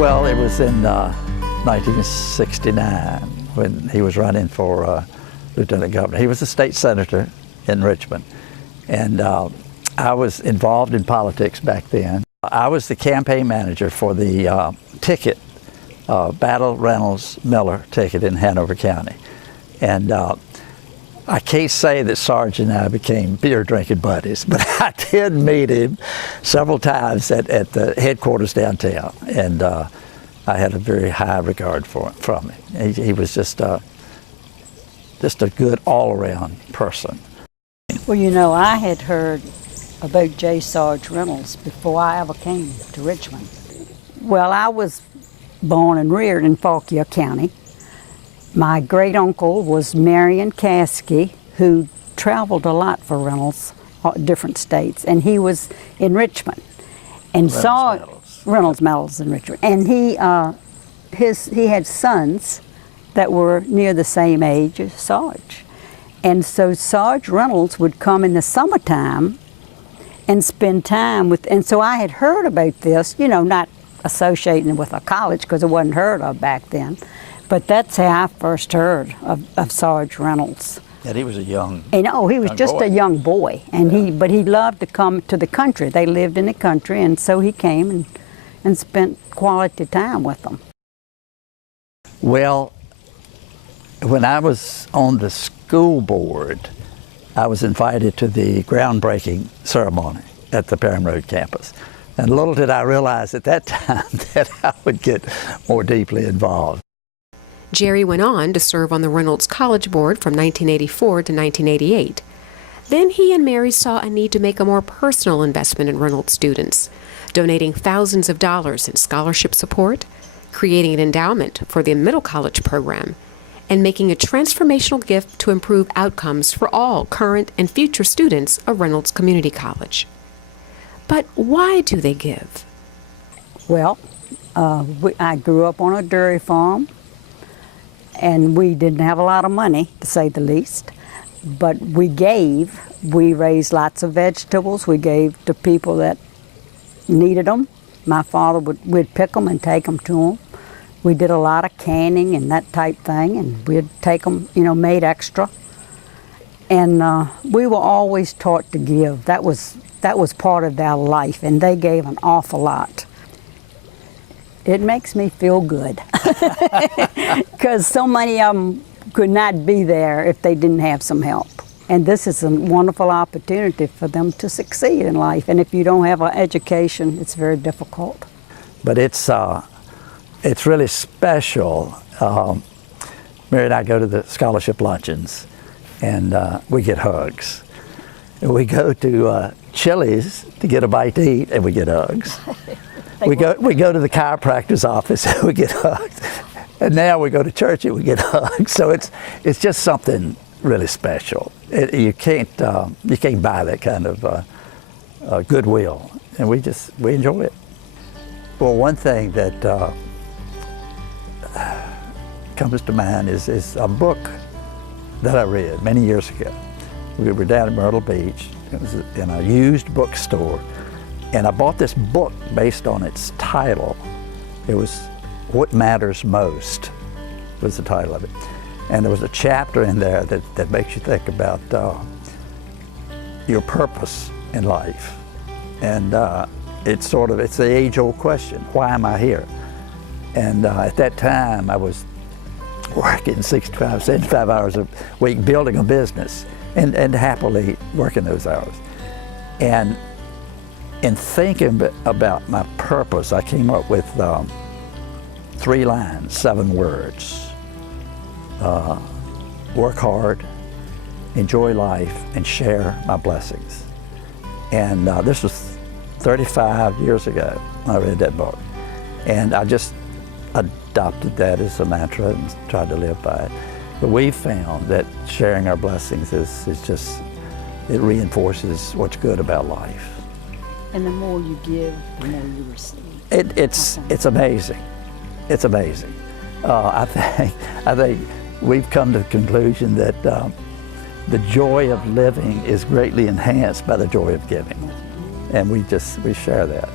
Well, it was in 1969 when he was running for lieutenant governor. He was a state senator in Richmond, and I was involved in politics back then. I was the campaign manager for the ticket, Battle Reynolds Miller ticket in Hanover County. And I can't say that Sarge and I became beer drinking buddies, but I did meet him several times at the headquarters downtown, and I had a very high regard from him. He was just a good all-around person. Well, you know, I had heard about J. Sarge Reynolds before I ever came to Richmond. Well, I was born and reared in Fauquier County. My great uncle was Marion Caskey, who traveled a lot for Reynolds, different states, and he was in Richmond. And Reynolds Medals in Richmond. And he had sons that were near the same age as Sarge. And so Sarge Reynolds would come in the summertime and spend time with, and so I had heard about this, you know, not associating with a college because it wasn't heard of back then, but that's how I first heard of Sarge Reynolds. And he was a young And oh, he was just boy. a young boy, and but he loved to come to the country. They lived in the country, and so he came and spent quality time with them. Well, when I was on the school board, I was invited to the groundbreaking ceremony at the Perham Road campus. And little did I realize at that time that I would get more deeply involved. Jerry went on to serve on the Reynolds College Board from 1984 to 1988. Then he and Mary saw a need to make a more personal investment in Reynolds students, donating thousands of dollars in scholarship support, creating an endowment for the middle college program, and making a transformational gift to improve outcomes for all current and future students of Reynolds Community College. But why do they give? Well, I grew up on a dairy farm, and we didn't have a lot of money, to say the least, but we gave. We raised lots of vegetables. We gave to people that needed them. My father we'd pick them and take them to them. We did a lot of canning and that type thing, and we'd take them, you know, made extra. And we were always taught to give. That was part of their life, and they gave an awful lot. It makes me feel good, because so many of them could not be there if they didn't have some help. And this is a wonderful opportunity for them to succeed in life. And if you don't have an education, it's very difficult. But it's really special. Mary and I go to the scholarship luncheons, and we get hugs. And we go to Chili's to get a bite to eat, and we get hugs. we go to the chiropractor's office, and we get hugs. And now we go to church and we get hugs. So it's just something really special. You can't buy that kind of goodwill, and we enjoy it. Well, one thing that comes to mind is a book that I read many years ago. We were down in Myrtle Beach. It was in a used bookstore, and I bought this book based on its title. It was What Matters Most was the title of it. And there was a chapter in there that makes you think about your purpose in life. And it's the age-old question, why am I here? And at that time, I was working 65, 75 hours a week building a business, and happily working those hours. And in thinking about my purpose, I came up with 3 lines, 7 words. Work hard, enjoy life, and share my blessings. And this was 35 years ago when I read that book. And I just adopted that as a mantra and tried to live by it. But we found that sharing our blessings is just, it reinforces what's good about life. And the more you give, the more you receive. It's amazing. It's amazing. I think we've come to the conclusion that the joy of living is greatly enhanced by the joy of giving. And we share that.